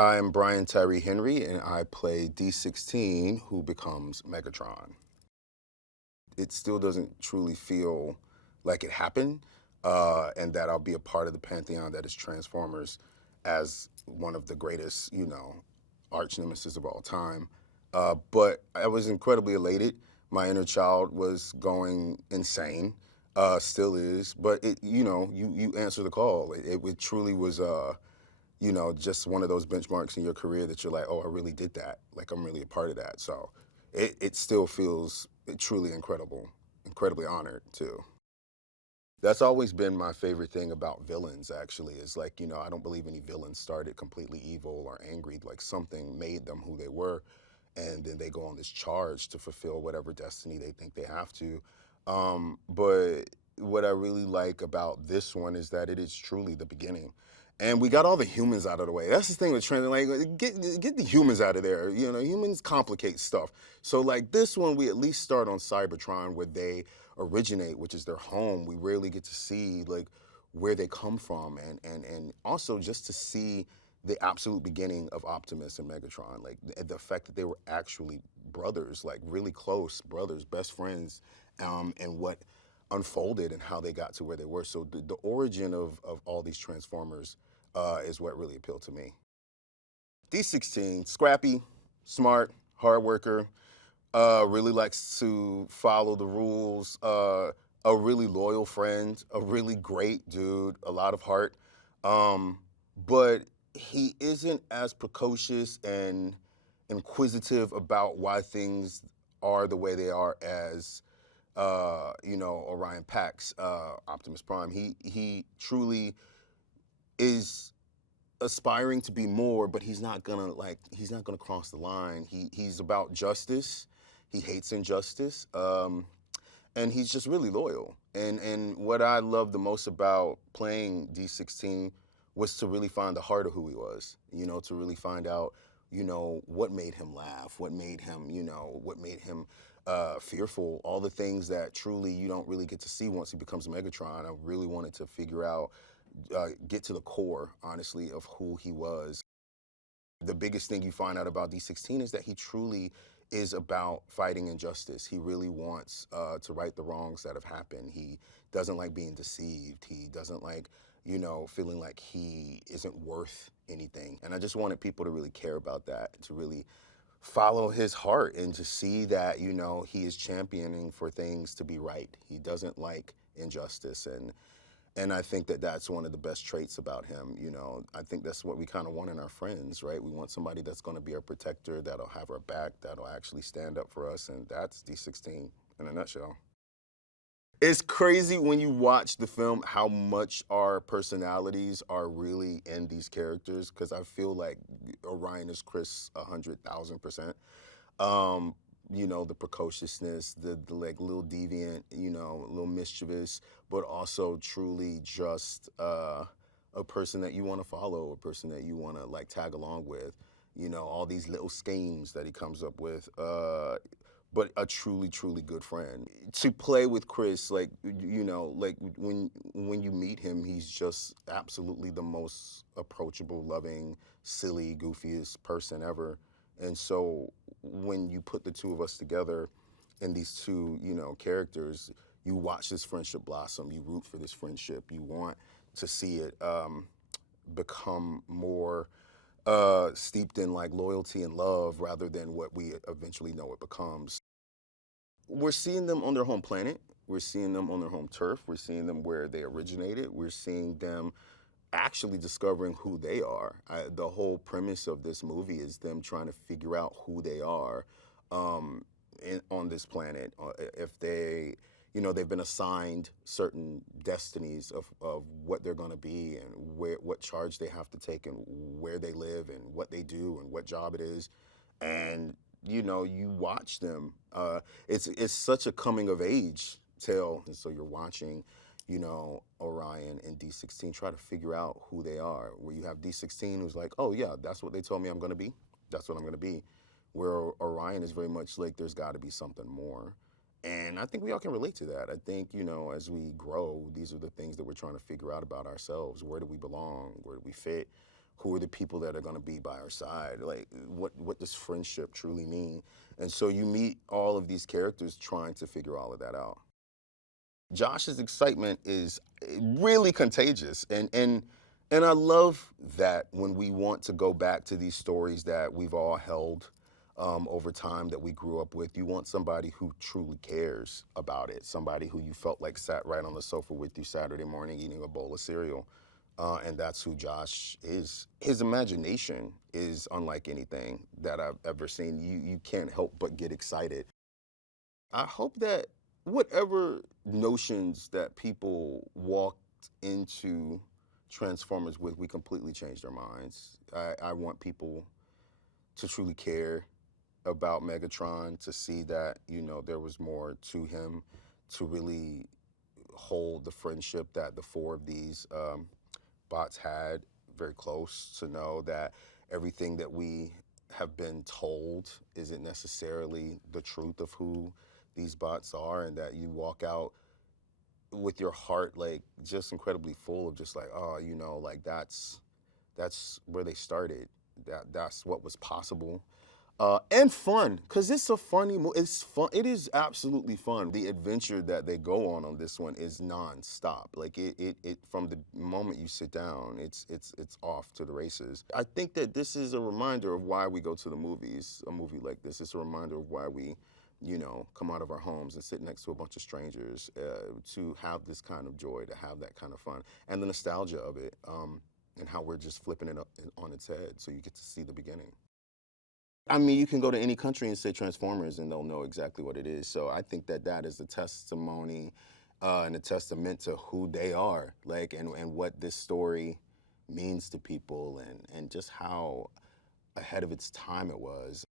I'm Brian Tyree Henry, and I play D16, who becomes Megatron. It still doesn't truly feel like it happened, and that I'll be a part of the pantheon that is Transformers as one of the greatest, arch nemesis of all time. But I was incredibly elated. My inner child was going insane, still is. But you answer the call. It truly was. Just one of those benchmarks in your career that you're like, oh, I really did that. Like, I'm really a part of that. So it still feels truly incredible, incredibly honored, too. That's always been my favorite thing about villains, actually, is like, I don't believe any villains started completely evil or angry. Like, something made them who they were. And then they go on this charge to fulfill whatever destiny they think they have to. But what I really like about this one is that it is truly the beginning. And we got all the humans out of the way. That's the thing with Trent. Like, get the humans out of there. Humans complicate stuff. So, like this one, we at least start on Cybertron, where they originate, which is their home. We rarely get to see like where they come from, and also just to see the absolute beginning of Optimus and Megatron, like the fact that they were actually brothers, like really close brothers, best friends, and what unfolded and how they got to where they were. So the origin of all these Transformers is what really appealed to me. D16, scrappy, smart, hard worker, really likes to follow the rules, a really loyal friend, a really great dude, a lot of heart. Um, but he isn't as precocious and inquisitive about why things are the way they are as Orion Pax, Optimus Prime. He truly is aspiring to be more, but he's not gonna cross the line. He's about justice. He hates injustice, and he's just really loyal. And what I love the most about playing D16 was to really find the heart of who he was. To really find out, what made him laugh, what made him fearful, all the things that truly you don't really get to see once he becomes Megatron. I really wanted to figure out, get to the core, honestly, of who he was. The biggest thing you find out about D16 is that he truly is about fighting injustice. He really wants to right the wrongs that have happened. He doesn't like being deceived. He doesn't like, feeling like he isn't worth anything. And I just wanted people to really care about that, to really follow his heart and to see that, he is championing for things to be right. He doesn't like injustice, and I think that that's one of the best traits about him. I think that's what we kind of want in our friends, right? We want somebody that's going to be our protector, that'll have our back, that'll actually stand up for us, and that's D16 in a nutshell. It's crazy when you watch the film how much our personalities are really in these characters, because I feel like Orion is Chris 100,000%. Um, the precociousness, the like little deviant, a little mischievous, but also truly just a person that you want to follow, a person that you want to like tag along with. All these little schemes that he comes up with. But a truly, truly good friend. To play with Chris, like like when you meet him, he's just absolutely the most approachable, loving, silly, goofiest person ever. And so when you put the two of us together in these two, characters, you watch this friendship blossom. You root for this friendship. You want to see it become more steeped in like loyalty and love rather than what we eventually know it becomes. We're seeing them on their home planet. We're seeing them on their home turf. We're seeing them where they originated. We're seeing them actually discovering who they are. The whole premise of this movie is them trying to figure out who they are um, on this planet. If they, they've been assigned certain destinies of what they're going to be and what charge they have to take and where they live and what they do and what job it is. And you watch them. It's such a coming of age tale, and so you're watching Orion and D16 try to figure out who they are. Where you have D16 who's like, oh yeah, that's what they told me I'm gonna be. That's what I'm gonna be. Where Orion is very much like, there's got to be something more. And I think we all can relate to that. I think, as we grow, these are the things that we're trying to figure out about ourselves. Where do we belong? Where do we fit? Who are the people that are going to be by our side? Like, what does friendship truly mean? And so you meet all of these characters trying to figure all of that out. Josh's excitement is really contagious, and I love that when we want to go back to these stories that we've all held over time that we grew up with. You want somebody who truly cares about it, somebody who you felt like sat right on the sofa with you Saturday morning eating a bowl of cereal. And that's who Josh is. His imagination is unlike anything that I've ever seen. You can't help but get excited. I hope that whatever notions that people walked into Transformers with, we completely changed our minds. I want people to truly care about Megatron, to see that, there was more to him, to really hold the friendship that the four of these bots had very close, to know that everything that we have been told isn't necessarily the truth of who these bots are, and that you walk out with your heart like just incredibly full of just like, oh, like that's where they started. That's what was possible. And fun, because it's a funny movie. It's fun. It is absolutely fun. The adventure that they go on this one is nonstop. Like it from the moment you sit down, it's off to the races. I think that this is a reminder of why we go to the movies. A movie like this is a reminder of why we, come out of our homes and sit next to a bunch of strangers to have this kind of joy, to have that kind of fun, and the nostalgia of it, and how we're just flipping it up on its head. So you get to see the beginning. I mean, you can go to any country and say Transformers, and they'll know exactly what it is. So I think that that is a testimony and a testament to who they are, like, and what this story means to people, and just how ahead of its time it was.